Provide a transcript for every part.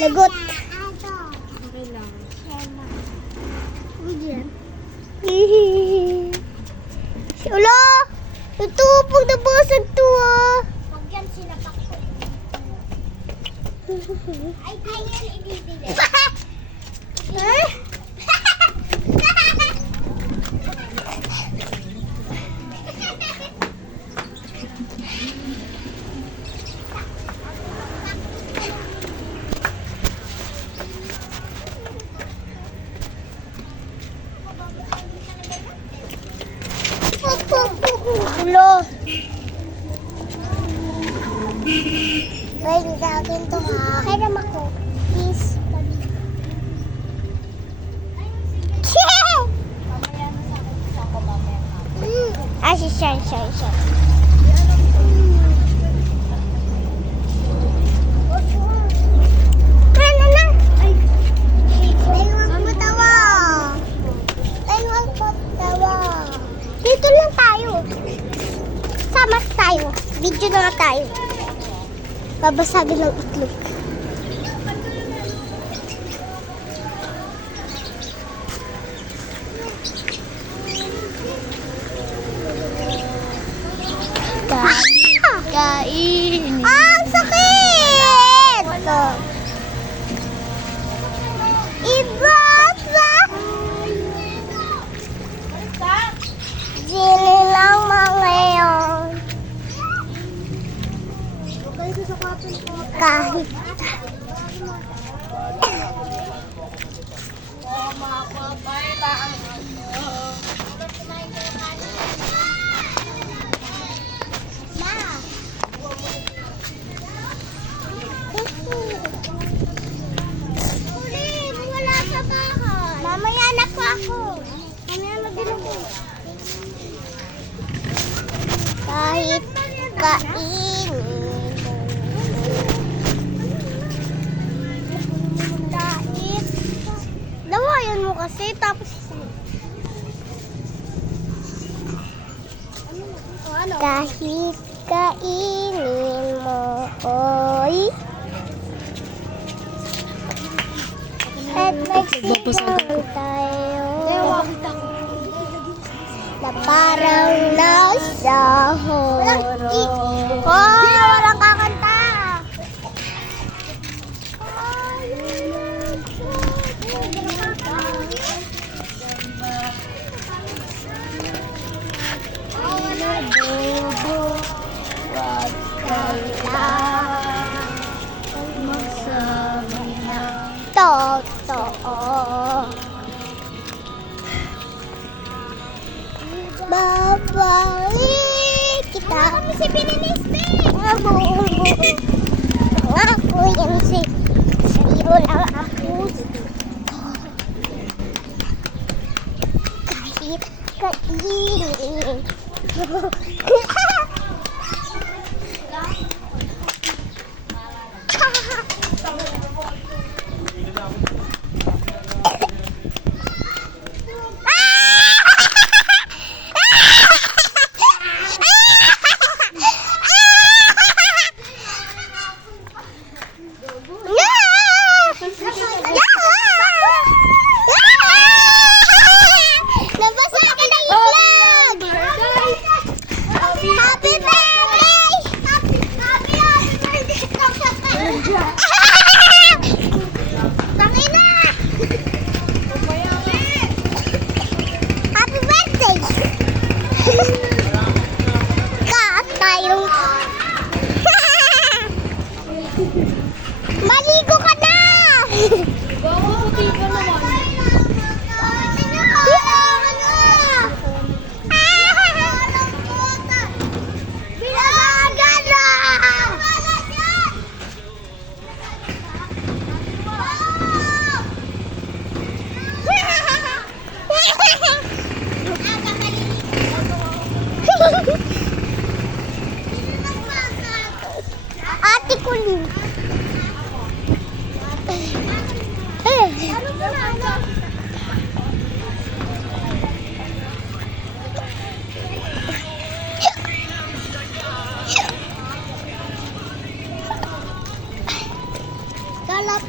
Lagot. Okay lang. Si Ulo! Ito, pag nabasag to ah. Pag yan sinapak ko. Ay, yan ibibili. Eh? Ulo! Wait, sa akin to ha. Kairam ako. Please. Mamaya na sa akin. Sa ako mamaya na. Ah, siya. Ano na? Ay, wag mo tawa. Dito lang tayo. Sama tayo. Video na nga tayo. Babasagin ng itlog. Kain. Ah, ang sakit! Iba pa! Gini lang ngayon. Kahit Wala sa bahay. mamaya na po ako. Mamaya na din ako. Kahit kainin mo. Kahit lawayan mo kasi tapos kahit kainin mo, oy. At magsigaw tayo na parang nasa horo. Hoy, walang kakanta. Wag kailangan Magsabi na. totoo. Babalik kita. Ano si Pininispe? Ako yan si Sa'yo lang ako. Kahit kainin.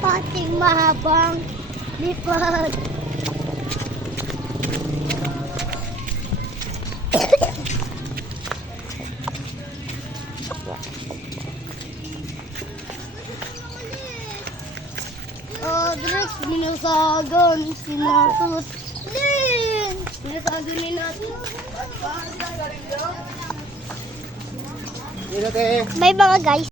pating mahabang lipad. Adres, minasagan, sinatut. Lin! Minasagan ni natin. Dito, te. May mga guys.